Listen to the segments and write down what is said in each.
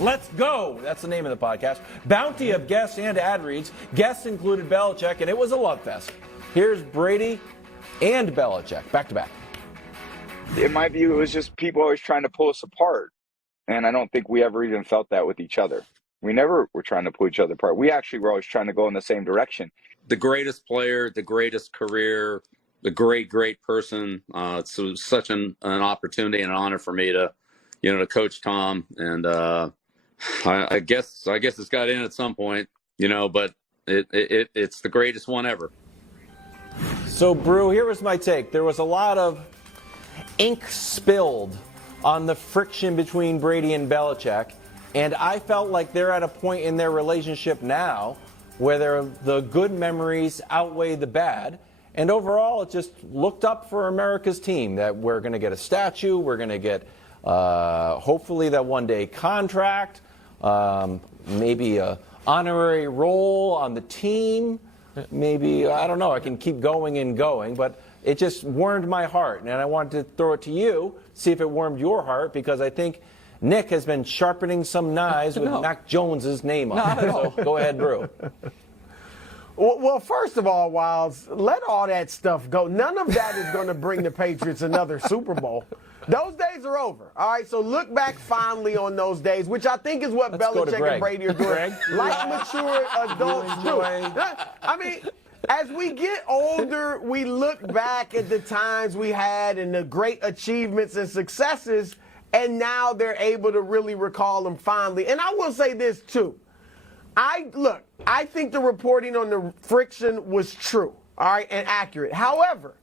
Let's go. That's the name of the podcast. Bounty of guests and ad reads. Guests included Belichick, and it was a love fest. Here's Brady and Belichick, back to back. In my view, it was just people always trying to pull us apart. And I don't think we ever even felt that with each other. We never were trying to pull each other apart. We actually were always trying to go in the same direction. The greatest player, the greatest career, the great person. It's such an opportunity and an honor for me to, to coach Tom. And I guess it's got in at some point, but it's the greatest one ever. So, Brew, here was my take. There was a lot of ink spilled on the friction between Brady and Belichick, and I felt like they're at a point in their relationship now where the good memories outweigh the bad, and overall it just looked up for America's team that we're going to get a statue, we're going to get hopefully that one-day contract, maybe a honorary role on the team, maybe, I don't know, I can keep going and going, but it just warmed my heart, and I wanted to throw it to you, see if it warmed your heart, because I think Nick has been sharpening some knives with Mac Jones's name on it. So go ahead, Brew. Well, first of all, Wilds, let all that stuff go. None of that is going to bring the Patriots another Super Bowl. Those days are over. All right, so look back fondly on those days, which I think is what Belichick and Brady are doing. Like mature adults do. I mean, as we get older, we look back at the times we had and the great achievements and successes, and now they're able to really recall them fondly. And I will say this, too. I think the reporting on the friction was true, all right, and accurate. However,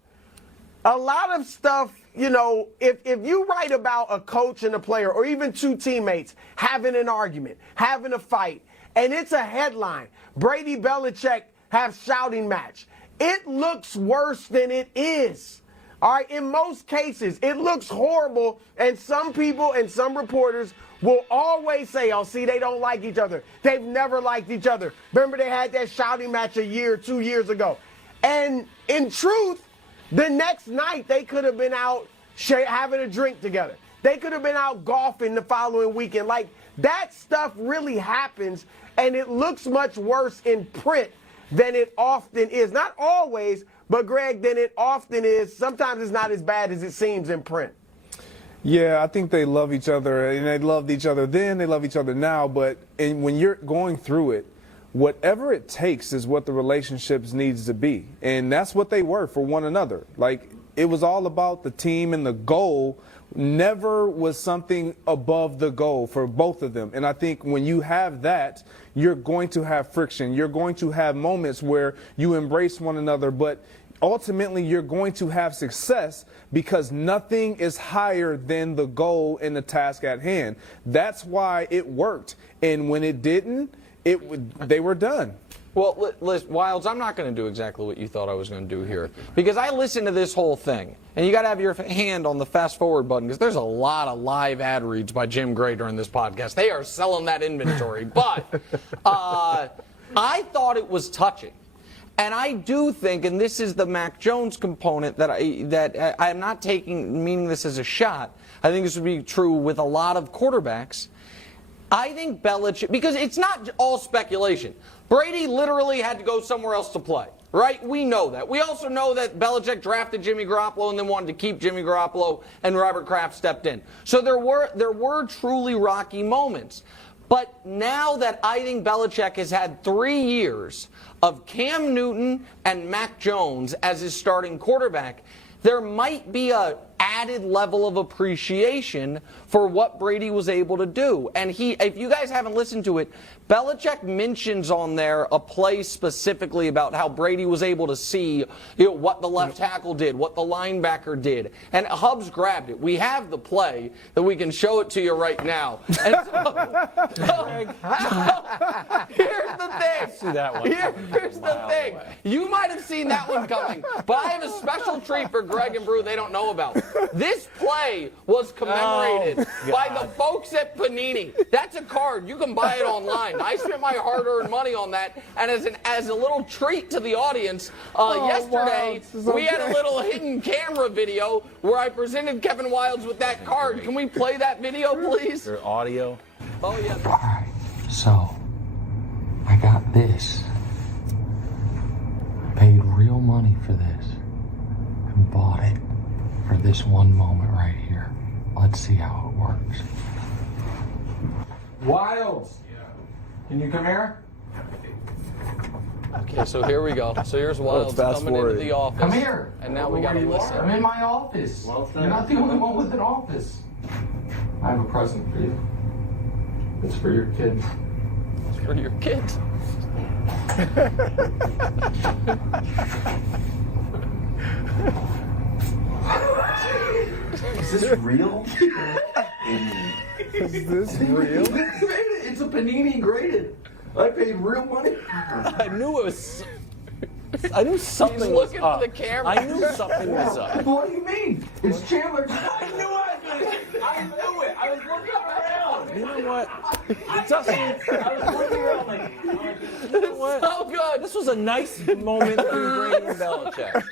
a lot of stuff, if you write about a coach and a player or even two teammates having an argument, having a fight, and it's a headline, Brady Belichick have shouting match, it looks worse than it is. All right, in most cases, it looks horrible, and some people and some reporters will always say, oh, see, they don't like each other. They've never liked each other. Remember, they had that shouting match a year, 2 years ago. And in truth, the next night, they could have been out having a drink together. They could have been out golfing the following weekend. Like, that stuff really happens, and it looks much worse in print than it often is. Not always, but, Greg, than it often is. Sometimes it's not as bad as it seems in print. Yeah, I think they love each other, and they loved each other then, they love each other now, but when you're going through it, whatever it takes is what the relationships needs to be, and that's what they were for one another. Like, it was all about the team, and the goal never was something above the goal for both of them. And I think when you have that, you're going to have friction. You're going to have moments where you embrace one another, but ultimately you're going to have success because nothing is higher than the goal and the task at hand. That's why it worked. And when it didn't, they were done. Well, listen, Wilds, I'm not going to do exactly what you thought I was going to do here, because I listened to this whole thing, and you got to have your hand on the fast forward button, because there's a lot of live ad reads by Jim Gray during this podcast. They are selling that inventory. But I thought it was touching. And I do think, and this is the Mac Jones component that I'm not meaning this as a shot. I think this would be true with a lot of quarterbacks. I think Belichick, because it's not all speculation. Brady literally had to go somewhere else to play, right? We know that. We also know that Belichick drafted Jimmy Garoppolo and then wanted to keep Jimmy Garoppolo, and Robert Kraft stepped in. So there were truly rocky moments. But now that I think Belichick has had 3 years of Cam Newton and Mac Jones as his starting quarterback, there might be a added level of appreciation for what Brady was able to do. And if you guys haven't listened to it, Belichick mentions on there a play specifically about how Brady was able to see what the left tackle did, what the linebacker did. And Hubs grabbed it. We have the play that we can show it to you right now. And so here's the thing. See that one. Here's the thing. You might have seen that one coming, but I have a special treat for Greg and Brew they don't know about. This play was commemorated by the folks at Panini. That's a card. You can buy it online. I spent my hard-earned money on that, and as a little treat to the audience, yesterday we had a little hidden camera video where I presented Kevin Wildes with that card. Can we play that video, please? Your audio. Oh, yeah. Alright, so I got this. I paid real money for this and bought it for this one moment right here. Let's see how it works. Wilds! Can you come here? Okay, so here we go. So here's Wilds fast coming into forward. the office. Come here. And now we gotta listen. I'm in my office. You're not the only one with an office. I have a present for you. It's for your kids. For your kids. Is this real? Is this real? It's a panini graded. I paid real money. I knew it was. I knew something He's was looking up. for the camera. I knew something was up. What do you mean? It's Chandler. I knew it. I was looking around. You know what? It doesn't. I was looking around like, You know what? So good. This was a nice moment between Brady and Belichick.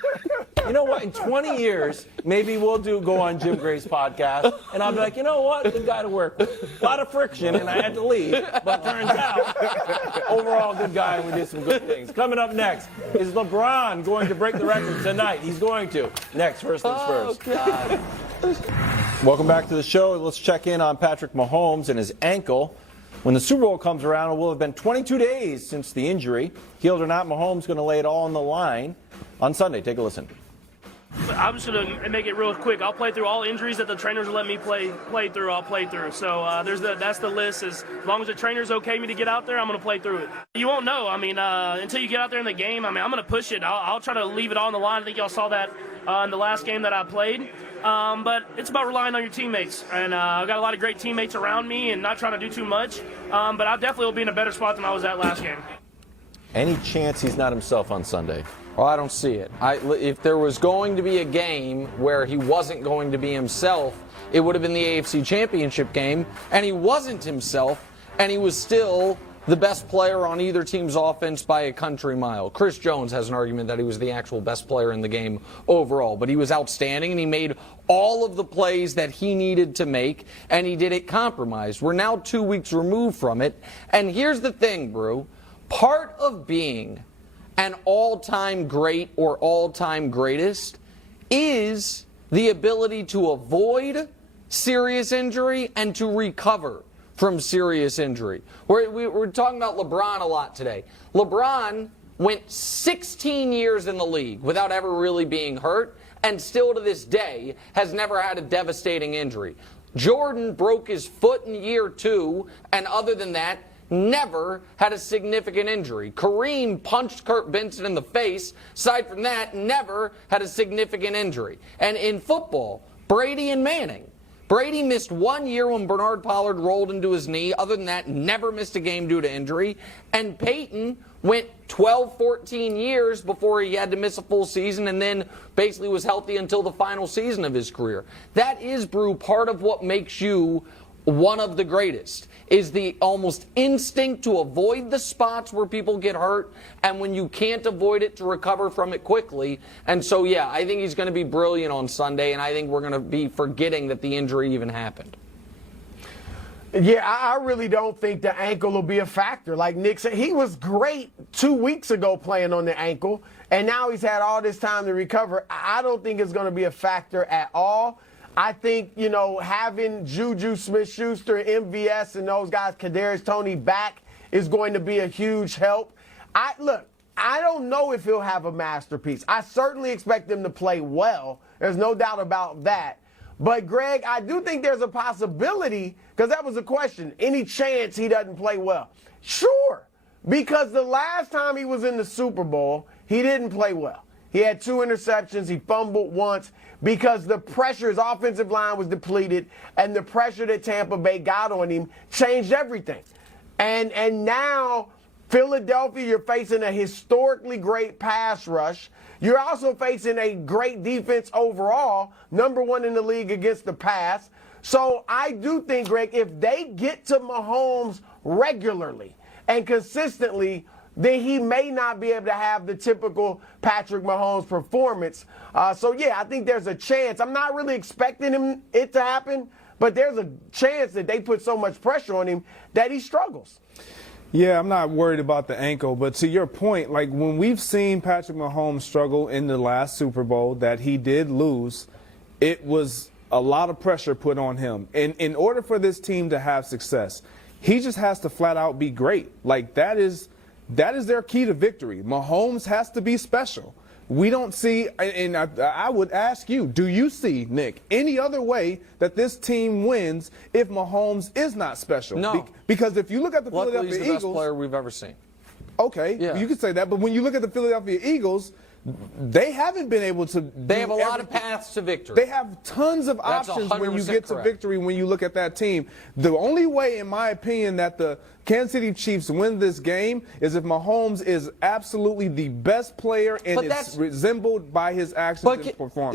You know what? In 20 years, maybe we'll go on Jim Gray's podcast, and I'll be like, you know what? Good guy to work with. A lot of friction, and I had to leave. But turns out, overall, good guy, and we did some good things. Coming up next, is LeBron going to break the record tonight? He's going to. Next, first things first. God. Welcome back to the show. Let's check in on Patrick Mahomes and his ankle. When the Super Bowl comes around, it will have been 22 days since the injury. Healed or not, Mahomes going to lay it all on the line on Sunday. Take a listen. I'm just going to make it real quick. I'll play through all injuries that the trainers will let me play through. I'll play through. So that's the list. As long as the trainers okay me to get out there, I'm going to play through it. You won't know. I mean, until you get out there in the game, I'm going to push it. I'll try to leave it all on the line. I think y'all saw that in the last game that I played. But it's about relying on your teammates. And I've got a lot of great teammates around me and not trying to do too much. But I definitely will be in a better spot than I was at last game. Any chance he's not himself on Sunday? Well, I don't see it. If there was going to be a game where he wasn't going to be himself, it would have been the AFC Championship game, and he wasn't himself, and he was still the best player on either team's offense by a country mile. Chris Jones has an argument that he was the actual best player in the game overall, but he was outstanding, and he made all of the plays that he needed to make, and he did it compromised. We're now 2 weeks removed from it, and here's the thing, Brew. Part of being an all-time great or all-time greatest is the ability to avoid serious injury and to recover from serious injury. We're talking about LeBron a lot today. LeBron went 16 years in the league without ever really being hurt, and still to this day has never had a devastating injury. Jordan broke his foot in year 2, and other than that, never had a significant injury. Kareem punched Kurt Benson in the face. Aside from that, never had a significant injury. And in football, Brady and Manning. Brady missed 1 year when Bernard Pollard rolled into his knee. Other than that, never missed a game due to injury. And Peyton went 12, 14 years before he had to miss a full season and then basically was healthy until the final season of his career. That is, Brew, part of what makes you one of the greatest, is the almost instinct to avoid the spots where people get hurt, and when you can't avoid it, to recover from it quickly. And so, yeah, I think he's going to be brilliant on Sunday, and I think we're going to be forgetting that the injury even happened. Yeah, I really don't think the ankle will be a factor. Like Nick said, he was great 2 weeks ago playing on the ankle, and now he's had all this time to recover. I don't think it's going to be a factor at all. I think, having Juju Smith-Schuster, MVS, and those guys, Kadarius Toney, back is going to be a huge help. I don't know if he'll have a masterpiece. I certainly expect him to play well. There's no doubt about that. But, Greg, I do think there's a possibility, because that was a question, any chance he doesn't play well? Sure, because the last time he was in the Super Bowl, he didn't play well. He had 2 interceptions. He fumbled once because the pressure, his offensive line was depleted, and the pressure that Tampa Bay got on him changed everything. And now, Philadelphia, you're facing a historically great pass rush. You're also facing a great defense overall, #1 in the league against the pass. So I do think, Greg, if they get to Mahomes regularly and consistently, then he may not be able to have the typical Patrick Mahomes performance. So, yeah, I think there's a chance. I'm not really expecting it to happen, but there's a chance that they put so much pressure on him that he struggles. Yeah, I'm not worried about the ankle, but to your point, like when we've seen Patrick Mahomes struggle in the last Super Bowl that he did lose, it was a lot of pressure put on him. And in order for this team to have success, he just has to flat out be great. Like that is their key to victory. Mahomes has to be special. We don't see, and I would ask you, do you see, Nick, any other way that this team wins if Mahomes is not special? No. Because if you look at the Luckily, Philadelphia he's the Eagles, best player we've ever seen. okay, Yeah. you could say that, but when you look at the Philadelphia Eagles, they haven't been able to. They have a lot of paths to victory. They have tons of That's options when you 100% get to correct. victory when you look at that team. The only way, in my opinion, that the Kansas City Chiefs win this game is if Mahomes is absolutely the best player and But is that's- resembled by his actions But and performance.